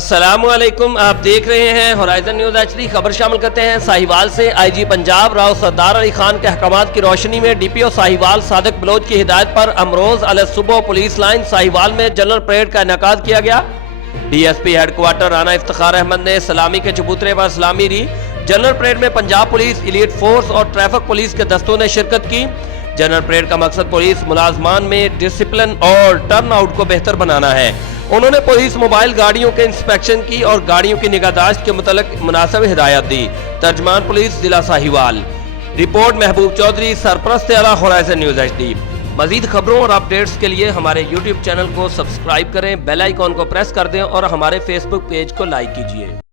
السلام علیکم، آپ دیکھ رہے ہیں ہورائزن نیوز HD۔ خبر شامل کرتے ہیں ساہیوال سے۔ IG پنجاب راؤ سردار علی خان کے احکامات کی روشنی میں DPO ساہیوال صادق بلوچ کی ہدایت پر امروز علیہ صبح پولیس لائن ساہیوال میں جنرل پریڈ کا انعقاد کیا گیا۔ DSP head quarter Rana Iftikhar Ahmad نے سلامی کے چبوترے پر سلامی دی۔ جنرل پریڈ میں پنجاب پولیس، ایلیٹ فورس اور ٹریفک پولیس کے دستوں نے شرکت کی۔ جنرل پریڈ کا مقصد پولیس ملازمان میں ڈسپلن اور ٹرن آؤٹ کو بہتر بنانا ہے۔ انہوں نے پولیس موبائل گاڑیوں کے انسپیکشن کی اور گاڑیوں کی نگہداشت کے متعلق مناسب ہدایت دی۔ ترجمان پولیس ضلع ساہیوال۔ رپورٹ محبوب چودھری، سرپرست اعلیٰ ہورائزن نیوز HD۔ مزید خبروں اور اپڈیٹس کے لیے ہمارے YouTube چینل کو سبسکرائب کریں، بیل آئیکن کو پریس کر دیں اور ہمارے فیس بک پیج کو لائک کیجیے۔